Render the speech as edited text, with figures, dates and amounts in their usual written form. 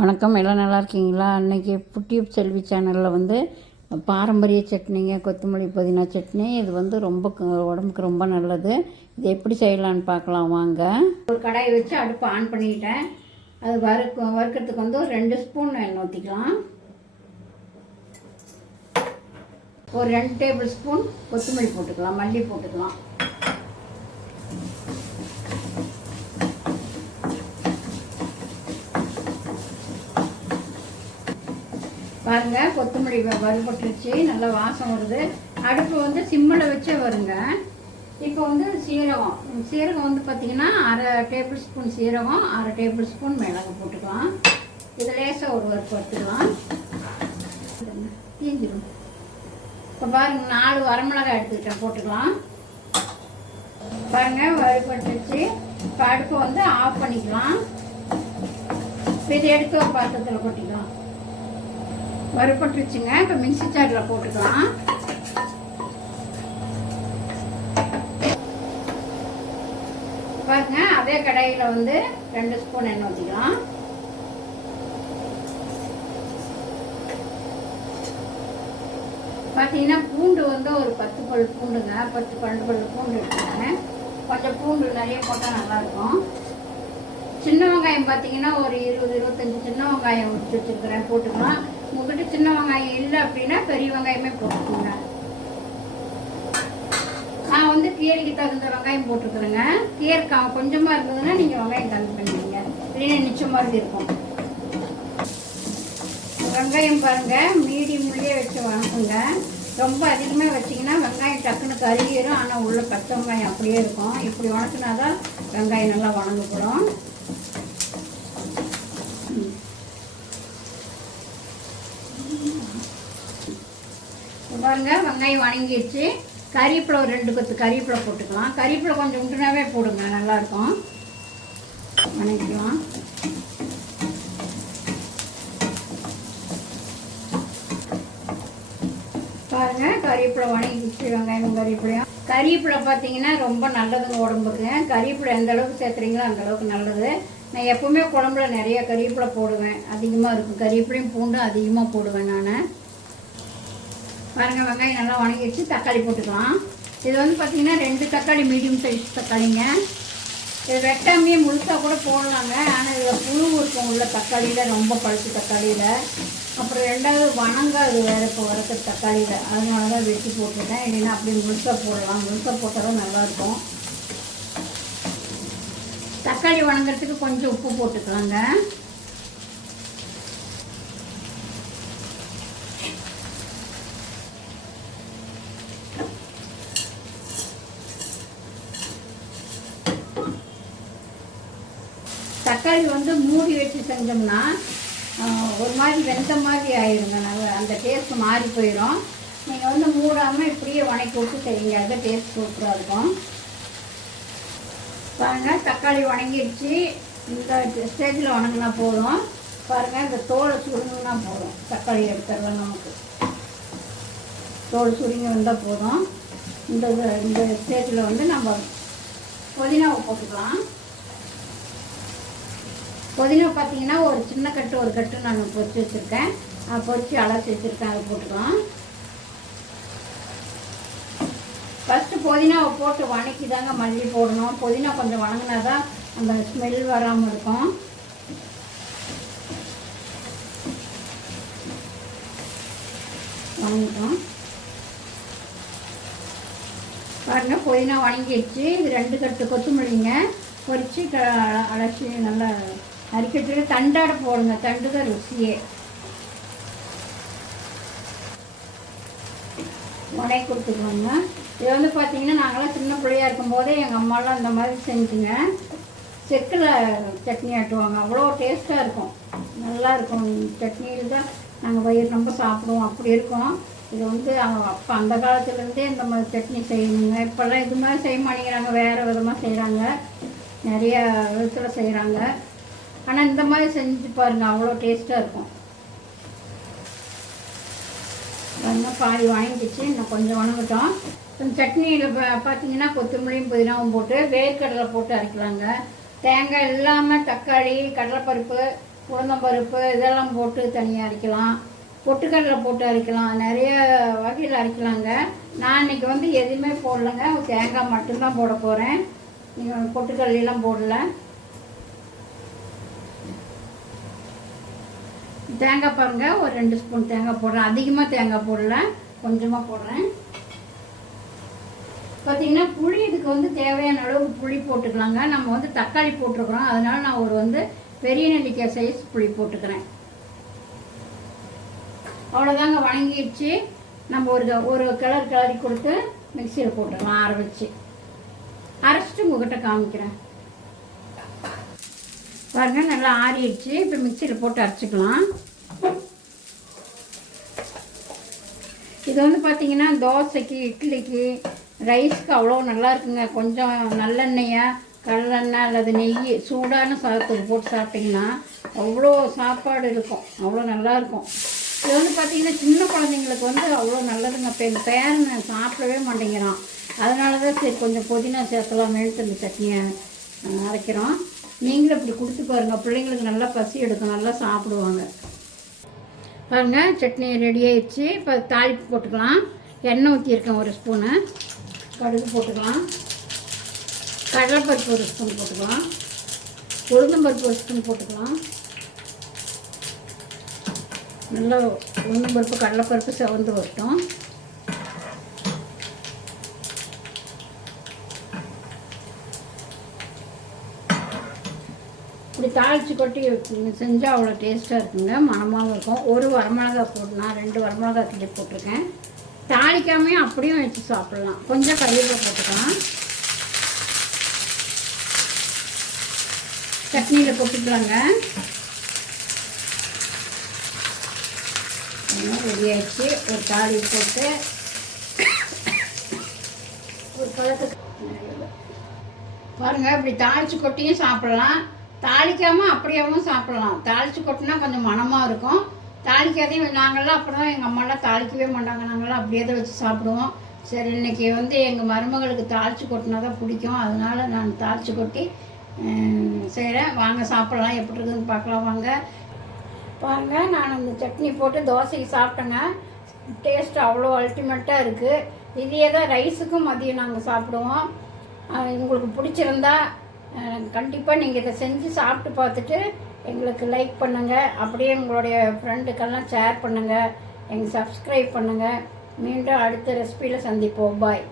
வணக்கம், எல்லாம் நல்லா இருக்கீங்களா? அன்றைக்கி யூடியூப் செல்வி சேனலில் வந்து பாரம்பரிய சட்னிங்க, கொத்தமல்லி புதினா சட்னி. இது வந்து ரொம்ப உடம்புக்கு ரொம்ப நல்லது. இது எப்படி செய்யலான்னு பார்க்கலாம் வாங்க. ஒரு கடாயை வச்சு அடுப்பை ஆன் பண்ணிக்கிட்டேன். அது வறுக்கிறதுக்கு வந்து ஒரு 2 ஸ்பூன் எண்ணெய் ஊற்றிக்கலாம். ஒரு 2 டேபிள் ஸ்பூன் கொத்தமல்லி போட்டுக்கலாம், மல்லி போட்டுக்கலாம். பாருங்கள், கொத்தமல்லி வறுபட்டுருச்சு, நல்லா வாசம் வருது. அடுப்பு வந்து சிம்மில் வச்சே வருங்க. இப்போ வந்து சீரகம் வந்து பார்த்திங்கன்னா 1/2 டேபிள் ஸ்பூன் சீரகம், 1/2 டேபிள் ஸ்பூன் மிளகு போட்டுக்கலாம். இது லேசாக ஒரு வறுப்பு எடுத்துக்கலாம். தீஞ்சிடும். இப்போ பாருங்கள், 4 வரமிளகாய் எடுத்துக்கிட்டேன், போட்டுக்கலாம். பாருங்கள், வறுபட்டுருச்சு. இப்போ அடுப்பை வந்து ஆஃப் பண்ணிக்கலாம். இதை எடுத்து ஒரு பாத்திரத்தில் கொட்டிக்கலாம். வறுபட்டுருச்சுங்க. இப்போ மிக்ஸி ஜாரில் போட்டுக்கலாம். பாருங்க, அதே கடாயில் வந்து 2 ஸ்பூன் எண்ணெய் ஊற்றிக்கலாம். பார்த்தீங்கன்னா பூண்டு வந்து ஒரு 10 பல் பூண்டுங்க, 10-12 பல் பூண்டு எடுத்துக்கிறேன். கொஞ்சம் பூண்டு நிறைய போட்டால் நல்லாயிருக்கும். சின்ன வெங்காயம் பார்த்தீங்கன்னா ஒரு 20-25 சின்ன வெங்காயம் உரிச்சு வச்சுருக்கிறேன், போட்டுக்கலாம். உங்கள்கிட்ட சின்ன வெங்காயம் இல்லை அப்படின்னா பெரிய வெங்காயமே போட்டுக்கோங்க. நான் வந்து கீரைக்கு தகுந்த வெங்காயம் போட்டுக்கிறேங்க. கீரை கொஞ்சமாக இருந்ததுன்னா நீங்கள் வெங்காயம் கம்மி பண்ணிடுங்க, இல்லைன்னா நிச்சயம் மாதிரி இருக்கும். வெங்காயம் பாருங்கள், மீடியம்லேயே வச்சு வணக்குங்க. ரொம்ப அதிகமாக வச்சிங்கன்னா வெங்காயம் டக்குன்னு கருகிடும். ஆனால் உள்ள பச்சை வெங்காயம் அப்படியே இருக்கும். இப்படி வணக்கினா தான் வெங்காயம் நல்லா வணங்கப்படும். பாருங்க, வெங்காயம் வணங்கிடுச்சு. கறிவேப்பிலை ஒரு 2 கொத்து கறிவேப்பிலை போட்டுக்கலாம். கறிவேப்பிலை கொஞ்சம் உண்டுனாவே போடுங்க, நல்லாயிருக்கும். வணங்கிக்கலாம். பாருங்க, கறிவேப்பிலை வணங்கிடுச்சு. வெங்காயம் கறிவேப்பிலை பார்த்தீங்கன்னா ரொம்ப நல்லதுங்க உடம்புக்கு. கறிவேப்பிலை எந்த அளவுக்கு சேர்த்துறீங்களோ அந்த அளவுக்கு நல்லது. நான் எப்பவுமே குழம்புல நிறைய கறிவேப்பிலை போடுவேன், அதிகமாக இருக்கும். கறிவேப்பிலையும் பூண்டும் அதிகமாக போடுவேன் நான். பாருங்கள், வெங்காயம் நல்லா வணங்கிடுச்சு. தக்காளி போட்டுக்கலாம். இது வந்து பார்த்திங்கன்னா 2 தக்காளி, மீடியம் சைஸ் தக்காளிங்க. இது வெட்டாமையே முழுசாக கூட போடலாங்க. ஆனால் இதில் புழு இருக்கும் உள்ள தக்காளியில், ரொம்ப பழுத்து தக்காளியில். அப்புறம் 2வது வணங்காது வேறு இப்போ வறுக்கிற தக்காளியில். அதனால தான் வெட்டி போட்டுருக்கேன். இல்லைன்னா அப்படியே முழுசாக போடலாம். முழுசாக போட்டால் தான் நல்லாயிருக்கும். தக்காளி வணங்குறதுக்கு கொஞ்சம் உப்பு போட்டுக்கலாங்க. தக்காளி வந்து மூடி வச்சு செஞ்சோம்னா ஒரு மாதிரி வெந்த மாதிரி ஆயிடுங்க. நல்லா அந்த டேஸ்ட் மாறி போயிடும். நீங்கள் வந்து மூடாமல் இப்படியே வணக்கி விட்டு செய்யுங்க, அது டேஸ்ட் சூப்பராக இருக்கும். பாருங்கள், தக்காளி வணங்கிடுச்சு. இந்த ஸ்டேஜில் வணங்கினா போதும். பாருங்கள், இந்த தோலை சுருங்கினா போதும். தக்காளி எடுத்துடலாம். நமக்கு தோல் சுருங்கி வந்தால் போதும். இந்த ஸ்டேஜில் வந்து நம்ம புதினாவை போட்டுக்கலாம். புதினா பார்த்தீங்கன்னா ஒரு சின்ன கட்டு, ஒரு கட்டு நான் பொரிச்சு வச்சுருக்கேன். பொரிச்சு அலசி வச்சுருக்கேன், அதை போட்டுக்கலாம். ஃபஸ்ட்டு புதினாவை போட்டு வணக்கி தாங்க மல்லி போடணும். புதினா கொஞ்சம் வணங்கினா தான் அந்த ஸ்மெல் வராமல் இருக்கும். வணங்கிட்டோம். பாருங்கள், புதினா வணங்கிடுச்சு. இது 2 கட்டு கொத்தமல்லிங்க, பொரிச்சு அலசி நல்லா நறுக்கிட்டு தண்டாட போடுங்க. தண்டு தான் ருசியே. உடனே கொடுத்துக்குவோங்க. இது வந்து பார்த்தீங்கன்னா நாங்களாம் சின்ன பிள்ளையாக இருக்கும்போதே எங்கள் அம்மாலாம் இந்த மாதிரி செஞ்சுங்க செக்கில் சட்னி ஆட்டுவாங்க. அவ்வளோ டேஸ்ட்டாக இருக்கும், நல்லாயிருக்கும். சட்னியில் தான் நாங்கள் வயிறு ரொம்ப சாப்பிடுவோம், அப்படி இருக்கும். இது வந்து அப்போ அந்த காலத்துலேருந்தே இந்த மாதிரி சட்னி செய்யணுங்க. இப்போல்லாம் இது மாதிரி செய்ய மாட்டேங்கிறாங்க, வேறு விதமாக செய்கிறாங்க, நிறைய விதத்தில் செய்கிறாங்க. ஆனால் இந்த மாதிரி செஞ்சு பாருங்கள், அவ்வளோ டேஸ்ட்டாக இருக்கும். பாருங்கள், பாதி வாங்கிடுச்சு. இன்னும் கொஞ்சம் வணங்கட்டும். சட்னியில் பார்த்தீங்கன்னா கொத்தமல்லியும் புதினாவும் போட்டு வேர்க்கடலை போட்டு அரைக்கலாங்க. தேங்காய் இல்லாமல் தக்காளி, கடலைப்பருப்பு, உளுந்தம்பருப்பு இதெல்லாம் போட்டு தனியாக அரைக்கலாம், பொட்டுக்கடலை போட்டு அரைக்கலாம், நிறைய வகையில் அரைக்கலாங்க. நான் இன்றைக்கி வந்து எதுவுமே போடலைங்க, தேங்காய் மட்டும்தான் போட போகிறேன். நீங்கள் பொட்டுக்கடலாம் போடல. தேங்காய் பாருங்கள், ஒரு 2 ஸ்பூன் தேங்காய் போடுறேன். அதிகமாக தேங்காய் போடல, கொஞ்சமாக போடுறேன். பார்த்திங்கன்னா புளி இதுக்கு வந்து தேவையான அளவுக்கு புளி போட்டுக்கலாங்க. நம்ம வந்து தக்காளி போட்டிருக்கிறோம், அதனால் நான் ஒரு வந்து பெரிய நெல்லிக்காய் சைஸ் புளி போட்டுக்கிறேன். அவ்வளோதாங்க. வணங்கிடுச்சு. நம்ம ஒரு கிளறி கொடுத்து மிக்சியில் போட்டுக்கலாம். அரைச்சிட்டு உங்ககிட்ட காமிக்கிறேன். பாருங்கள், நல்லா ஆறிடுச்சு. இப்போ மிக்சியில் போட்டு அரைச்சிக்கலாம். இது வந்து பார்த்திங்கன்னா தோசைக்கு, இட்லிக்கு, ரைஸ்க்கு அவ்வளோ நல்லா இருக்குங்க. கொஞ்சம் நல்லெண்ணெயாக, கடலெண்ணெய் அல்லது நெய் சூடான சாதத்துக்கு போட்டு சாப்பிட்டிங்கன்னா அவ்வளோ சாப்பாடு இருக்கும், அவ்வளோ நல்லாயிருக்கும். இது வந்து பார்த்திங்கன்னா சின்ன குழந்தைங்களுக்கு வந்து அவ்வளோ நல்லதுங்க. இப்போ எங்கள் பேரனை சாப்பிடவே மாட்டேங்கிறான். அதனால தான் சரி கொஞ்சம் புதினா சேர்த்தலாம் இந்த சட்னியை அரைக்கிறோம். நீங்களும் இப்படி கொடுத்து பாருங்கள், பிள்ளைங்களுக்கு நல்லா பசி எடுக்கும், நல்லா சாப்பிடுவாங்க. பாருங்கள், சட்னி ரெடி ஆயிடுச்சு. இப்போ தாளிப்பு போட்டுக்கலாம். எண்ணெய் ஊற்றியிருக்கேன் 1 ஸ்பூனு. கடுகு போட்டுக்கலாம். கடலைப்பருப்பு 1 ஸ்பூன் போட்டுக்கலாம். உளுந்தம்பருப்பு 1 ஸ்பூன் போட்டுக்கலாம். நல்லா உளுந்தம்பருப்பு கடலைப்பருப்பு செவந்து வரட்டும். இப்படி தாளித்து கொட்டி செஞ்சால் அவ்வளோ டேஸ்ட்டாக இருக்குங்க, மணமாகவும் இருக்கும். 1 வரமிளகா போட்டு, நான் 2 வரமிளகா கிள்ளி போட்டிருக்கேன். தாளிக்காமையும் அப்படியும் வச்சு சாப்பிட்லாம். கொஞ்சம் கறிவேப்பிலை போட்டுக்கலாம். சட்னியில் போட்டுக்கலாங்க. ரெடி ஆகிடுச்சு. ஒரு தாளி போட்டு ஒரு பழத்துக்கு பாருங்கள், இப்படி தாளித்து கொட்டியும் சாப்பிட்லாம், தாளிக்காமல் அப்படியாவும் சாப்பிட்லாம். தாளித்து கொட்டினா கொஞ்சம் மணமாக இருக்கும். தாளிக்காதையும் நாங்கள்லாம் அப்படி தான், எங்கள் அம்மாலாம் தாளிக்கவே மாட்டாங்க, நாங்கள்லாம் அப்படியே தான் வச்சு சாப்பிடுவோம். சரி, இன்றைக்கி வந்து எங்கள் மருமகளுக்கு தாளித்து கொட்டினா தான் பிடிக்கும், அதனால் நான் தாளித்து கொட்டி செய்கிறேன். வாங்க சாப்பிட்லாம், எப்படி இருக்குதுன்னு பார்க்கலாம் வாங்க. பாருங்கள், நான் இந்த சட்னி போட்டு தோசைக்கு சாப்பிட்டேங்க. டேஸ்ட் அவ்வளோ அல்டிமேட்டாக இருக்குது. இதையே தான் ரைஸுக்கும் மதியம் நாங்கள் சாப்பிடுவோம். உங்களுக்கு பிடிச்சிருந்தா கண்டிப்பாக நீங்கள் இதை செஞ்சு சாப்பிட்டு பார்த்துட்டு எங்களுக்கு லைக் பண்ணுங்கள். அப்படியே உங்களுடைய ஃப்ரெண்டுக்கெல்லாம் ஷேர் பண்ணுங்கள். எங்கள் சப்ஸ்கிரைப் பண்ணுங்கள். மீண்டும் அடுத்த ரெசிபியில் சந்திப்போம். பாய்.